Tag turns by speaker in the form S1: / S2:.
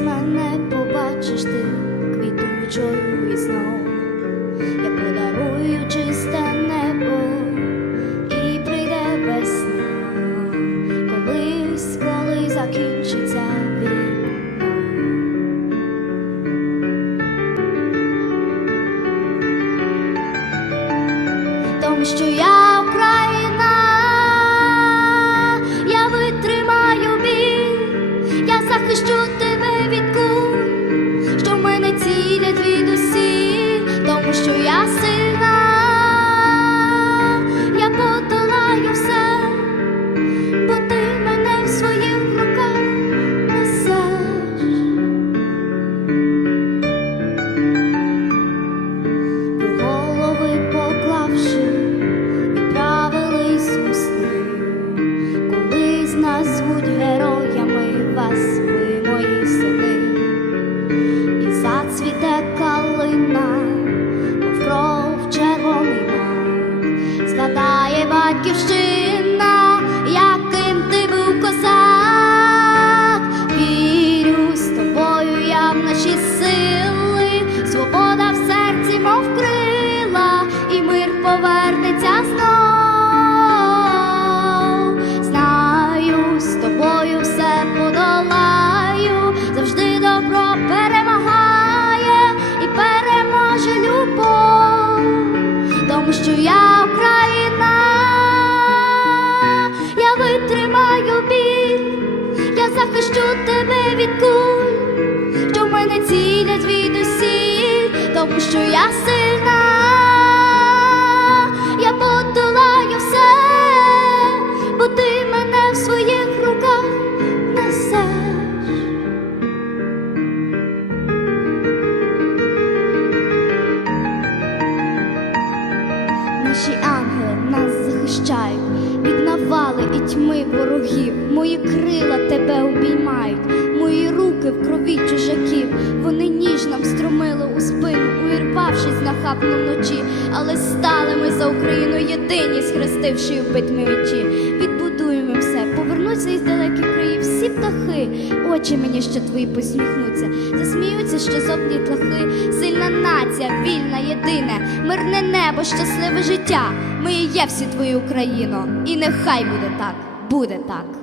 S1: мене побачиш ти квітучою і знов. Я подарую чисте небо і прийде весна. Колись, коли закінчиться війна. Тому що я я Україна, я витримаю біль, я захищу тебе від куль, що в мене цілять від усіх, тому що я сильна, нас захищають від навали і тьми ворогів. Мої крила тебе обіймають, мої руки в крові чужаків. Вони ніж нам струмили у спину, увірвавшись нахабно вночі. Але стали ми за Україну єдині, схрестивши в битмі мечі. Відбудуємо все, повернуться із далеких країв всі птахи. Очі мені ще твої посміхнуться, засміються ще зовні тлахи. Сильна нація, вільна, єдине, мирне небо, щасливе життя. Ми і є всі твої Україно, і нехай буде так, буде так.